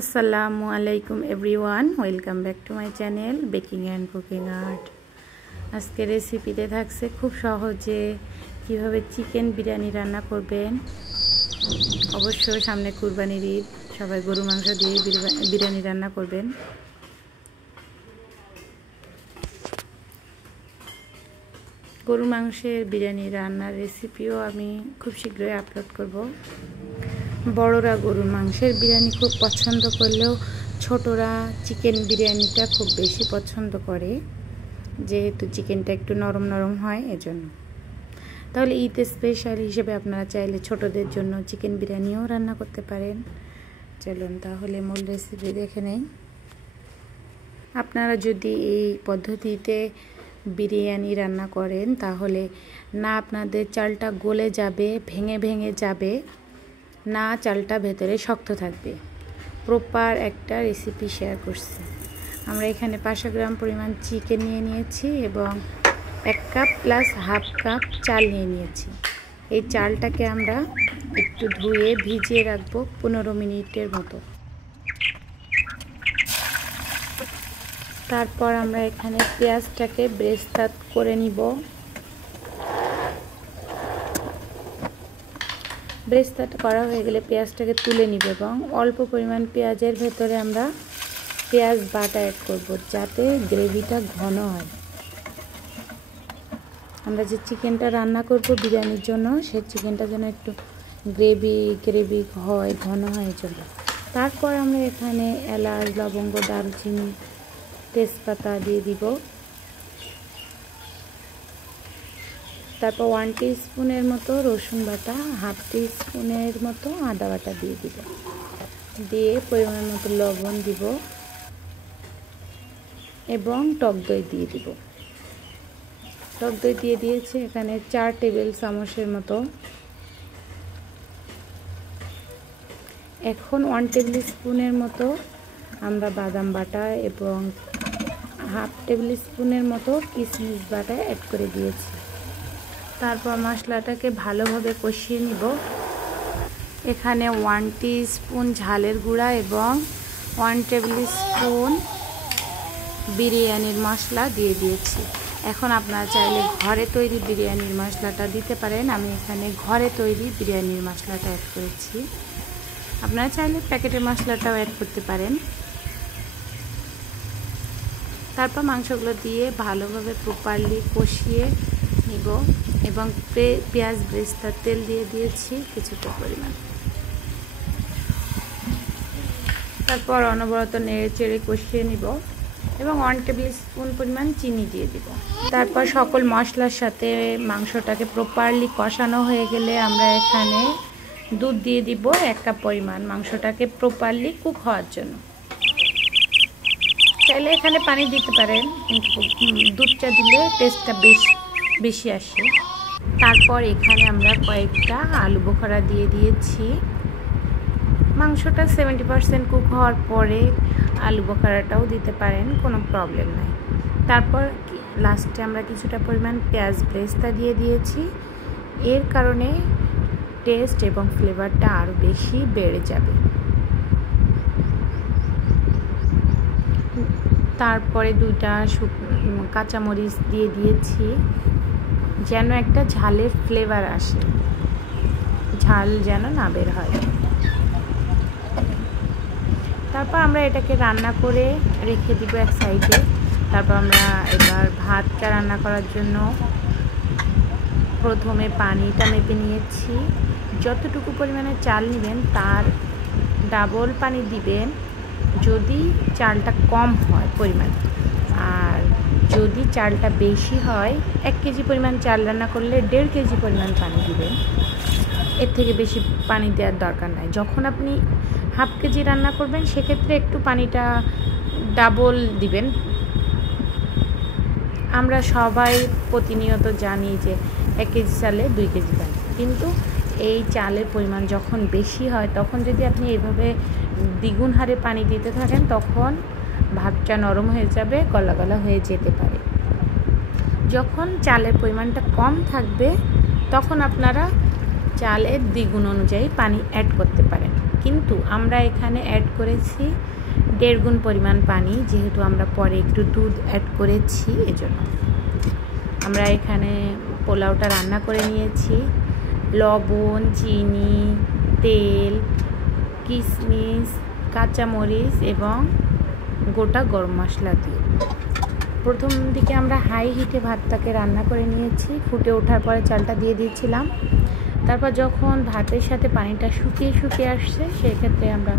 আসসালামু আলাইকুম everyone, welcome back to my channel baking and cooking art. আজকে রেসিপিতে থাকছে খুব সহজে কিভাবে চিকেন বিরিয়ানি রান্না করবেন। অবশ্যই সামনে কুরবানির ঈদ, সবাই গরু মাংস দিয়ে বিরিয়ানি রান্না করবেন। গরু মাংসের বিরিয়ানি রান্নার রেসিপিও আমি খুব শীঘ্রই আপলোড করব। বড়রা গরুর মাংসের বিরিয়ানি খুব পছন্দ করলেও ছোটরা চিকেন বিরিয়ানিটা খুব বেশি পছন্দ করে, যেহেতু চিকেনটা একটু নরম নরম হয় এজন্য। তাহলে ঈদ স্পেশাল হিসেবে আপনারা চাইলে ছোটদের জন্য চিকেন বিরিয়ানিও রান্না করতে পারেন। চলুন তাহলে মূল রেসিপি দেখে নেই। আপনারা যদি এই পদ্ধতিতে বিরিয়ানি রান্না করেন তাহলে না আপনাদের চালটা গলে যাবে, ভেঙে ভেঙে যাবে, না চালটা ভেতরে শক্ত থাকবে। প্রপার একটা রেসিপি শেয়ার করছি। আমরা এখানে 500 গ্রাম পরিমাণ চিকেন নিয়ে নিয়েছি এবং 1 কাপ প্লাস হাফ কাপ চাল নিয়ে নিয়েছি। এই চালটাকে আমরা একটু ধুয়ে ভিজিয়ে রাখবো 15 মিনিটের মতো। তারপর আমরা এখানে পেঁয়াজটাকে ব্রেস্তা করে নিব। ব্রেস্তাটা করা হয়ে গেলে পেঁয়াজটাকে তুলে নিব এবং অল্প পরিমাণ পেঁয়াজের ভেতরে আমরা পেঁয়াজ বাটা অ্যাড করব, যাতে গ্রেভিটা ঘন হয়। আমরা যে চিকেনটা রান্না করব বিরিয়ানির জন্য, সেই চিকেনটা যেন একটু গ্রেভি হয়, ঘন হয় জন্য। তারপর আমরা এখানে এলাচ, লবঙ্গ, দারুচিনি, তেজপাতা দিয়ে দিব। তারপর 1 টিস্পুনের মতো রসুন বাটা, হাফ টিস্পুনের মতো আদা বাটা দিয়ে দিব। দিয়ে পরিমাণ মতো লবণ দিব এবং টক দই দিয়ে দিব। টক দই দিয়ে দিয়েছি এখানে 4 টেবিল চামচের মতো। এখন 1 টেবিল স্পুনের মতো আমরা বাদাম বাটা এবং হাফ টেবিল স্পুনের মতো কিশমিশ বাটা অ্যাড করে দিয়েছি। তারপর মশলাটাকে ভালোভাবে কষিয়ে নিব। এখানে 1 টিস্পুন ঝালের গুঁড়া এবং 1 টেবিল স্পুন বিরিয়ানির মশলা দিয়ে দিয়েছি। এখন আপনারা চাইলে ঘরে তৈরি বিরিয়ানির মশলাটা দিতে পারেন। আমি এখানে ঘরে তৈরি বিরিয়ানির মশলাটা অ্যাড করেছি। আপনারা চাইলে প্যাকেটের মশলাটাও অ্যাড করতে পারেন। তারপর মাংসগুলো দিয়ে ভালোভাবে প্রপারলি কষিয়ে নিব এবং পেঁয়াজ ব্রেস্তার তেল দিয়ে দিয়েছি কিছুটা পরিমাণ। তারপর অনবরত নেড়ে চেড়ে কষিয়ে নিব এবং 1 টেবিল স্পুন পরিমাণ চিনি দিয়ে দিব। তারপর সকল মশলার সাথে মাংসটাকে প্রপারলি কষানো হয়ে গেলে আমরা এখানে দুধ দিয়ে দিব 1 কাপ পরিমাণ, মাংসটাকে প্রপারলি কুক হওয়ার জন্য। চাইলে এখানে পানি দিতে পারেন, কিন্তু দুধটা দিলে টেস্টটা বেশি আসে। তারপর এখানে আমরা কয়েকটা আলু বোখরা দিয়ে দিয়েছি। মাংসটা 70% কুক হওয়ার পরে আলু বোখরাটাও দিতে পারেন, কোনো প্রবলেম নাই। তারপর লাস্টে আমরা কিছুটা পরিমাণ পেঁয়াজ ব্রেস্তা দিয়ে দিয়েছি। এর কারণে টেস্ট এবং ফ্লেভারটা আরও বেশি বেড়ে যাবে। তারপরে 2টা কাঁচামরিচ দিয়ে দিয়েছি, যেন একটা ঝালের ফ্লেভার আসে, ঝাল যেন না বের হয়। তারপর আমরা এটাকে রান্না করে রেখে দিব এক সাইডে। তারপর আমরা এবার ভাতটা রান্না করার জন্য প্রথমে পানিটা মেপে নিয়েছি। যতটুকু পরিমাণে চাল নেবেন তার ডাবল পানি দিবেন যদি চালটা কম হয় পরিমাণ, আর যদি চালটা বেশি হয় 1 কেজি পরিমাণ চাল রান্না করলে 1.5 কেজি পরিমাণ পানি দিবেন। এর থেকে বেশি পানি দেওয়ার দরকার নাই। যখন আপনি হাফ কেজি রান্না করবেন সেক্ষেত্রে একটু পানিটা ডাবল দিবেন। আমরা সবাই প্রতিনিয়ত জানি যে 1 কেজি চালে 2 কেজি পানি, কিন্তু এই চালের পরিমাণ যখন বেশি হয় তখন যদি আপনি এইভাবে দ্বিগুণ হারে পানি দিতে থাকেন তখন ভাতটা নরম হয়ে যাবে, গলা গলা হয়ে যেতে পারে। যখন চালের পরিমাণটা কম থাকবে তখন আপনারা চালের দ্বিগুণ অনুযায়ী পানি অ্যাড করতে পারেন। কিন্তু আমরা এখানে অ্যাড করেছি 1.5 গুণ পরিমাণ পানি, যেহেতু আমরা পরে একটু দুধ অ্যাড করেছি এজন্য। আমরা এখানে পোলাওটা রান্না করে নিয়েছি লবণ, চিনি, তেল, কিশমিশ, কাঁচামরিচ এবং গোটা গরম মশলা দিয়ে। প্রথম দিকে আমরা হাই হিটে ভাতটাকে রান্না করে নিয়েছি। ফুটে ওঠার পরে চালটা দিয়ে দিয়েছিলাম। তারপর যখন ভাতের সাথে পানিটা শুকিয়ে আসছে, সেক্ষেত্রে আমরা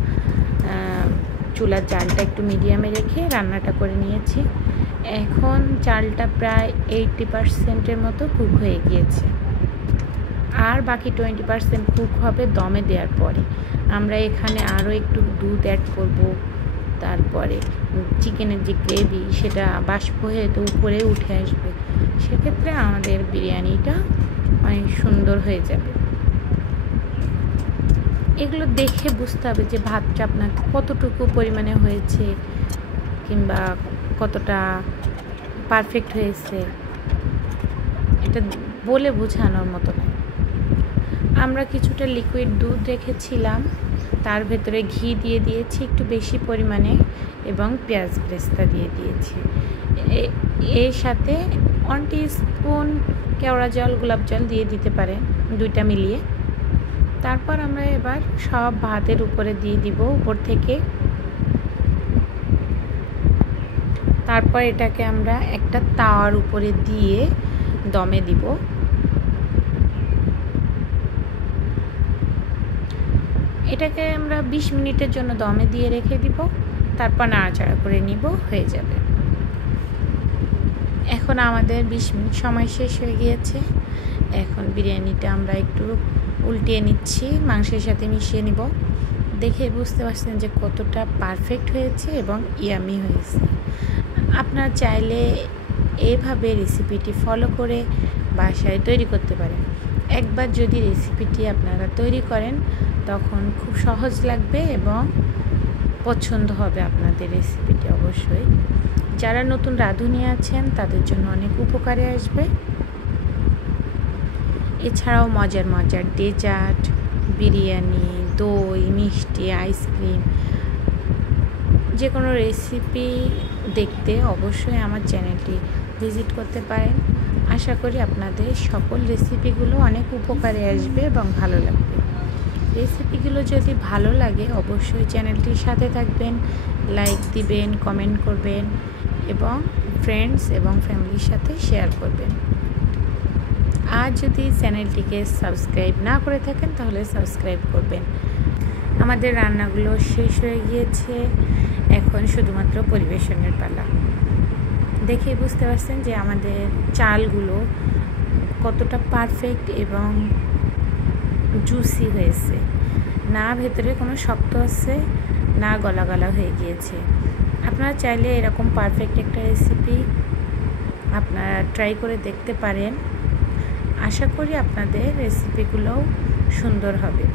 চুলার জালটা একটু মিডিয়ামে রেখে রান্নাটা করে নিয়েছি। এখন চালটা প্রায় 80% মতো কুক হয়ে গিয়েছে, আর বাকি 20% কুক হবে দমে দেওয়ার পরে। আমরা এখানে আরও একটু দুধ অ্যাড করব। তারপরে চিকেনের যে গ্রেভি সেটা বাষ্প হয়ে তো উপরে উঠে আসবে, সেক্ষেত্রে আমাদের বিরিয়ানিটা অনেক সুন্দর হয়ে যাবে। এগুলো দেখে বুঝতে হবে যে ভাতটা আপনার কতটুকু পরিমাণে হয়েছে কিংবা কতটা পারফেক্ট হয়েছে, এটা বলে বোঝানোর মতো নয়। আমরা কিছুটা লিকুইড দুধ রেখেছিলাম, তার ভেতরে ঘি দিয়ে দিয়েছি একটু বেশি পরিমাণে এবং পেঁয়াজ বেরেস্তা দিয়ে দিয়েছি। এর সাথে 1 টিস্পুন কেওড়া জল, গোলাপ জল দিয়ে দিতে পারেন, দুইটা মিলিয়ে। তারপর আমরা এবার সব ভাতের উপরে দিয়ে দিব উপর থেকে। তারপর এটাকে আমরা একটা তাওয়ার উপরে দিয়ে দমে দিব। এটাকে আমরা 20 মিনিটের জন্য দমে দিয়ে রেখে দিব। তারপর নাড়াচাড়া করে নিব, হয়ে যাবে। এখন আমাদের 20 মিনিট সময় শেষ হয়ে গিয়েছে। এখন বিরিয়ানিটা আমরা একটু উল্টিয়ে নিচ্ছি, মাংসের সাথে মিশিয়ে নিব। দেখে বুঝতে পারছেন যে কতটা পারফেক্ট হয়েছে এবং ইয়ামি হয়েছে। আপনারা চাইলে এভাবে রেসিপিটি ফলো করে বাসায় তৈরি করতে পারেন। একবার যদি রেসিপিটি আপনারা তৈরি করেন তখন খুব সহজ লাগবে এবং পছন্দ হবে আপনাদের রেসিপিটি অবশ্যই। যারা নতুন রাঁধুনি আছেন তাদের জন্য অনেক উপকারে আসবে। এছাড়াও মজার ডেজার্ট, বিরিয়ানি, দই, মিষ্টি, আইসক্রিম, যে কোনো রেসিপি দেখতে অবশ্যই আমার চ্যানেলটি ভিজিট করতে পারেন। আশা করি আপনাদের সকল রেসিপিগুলো অনেক উপকারে আসবে এবং ভালো লাগবে। রেসিপিগুলো যদি ভালো লাগে অবশ্যই চ্যানেলটির সাথে থাকবেন, লাইক দিবেন, কমেন্ট করবেন এবং ফ্রেন্ডস এবং ফ্যামিলির সাথে শেয়ার করবেন। আর যদি চ্যানেলটিকে সাবস্ক্রাইব না করে থাকেন তাহলে সাবস্ক্রাইব করবেন। আমাদের রান্নাগুলো শেষ হয়ে গিয়েছে, এখন শুধুমাত্র পরিবেশনের পালা। দেখে বুঝতে পারছেন যে আমাদের চালগুলো কতটা পারফেক্ট এবং জুসি হয়েছে, না ভেতরে কোনো শক্ত আছে না গলা হয়ে গিয়েছে। আপনারা চাইলে এরকম পারফেক্ট একটা রেসিপি আপনারা ট্রাই করে দেখতে পারেন। আশা করি আপনাদের রেসিপিগুলোও সুন্দর হবে।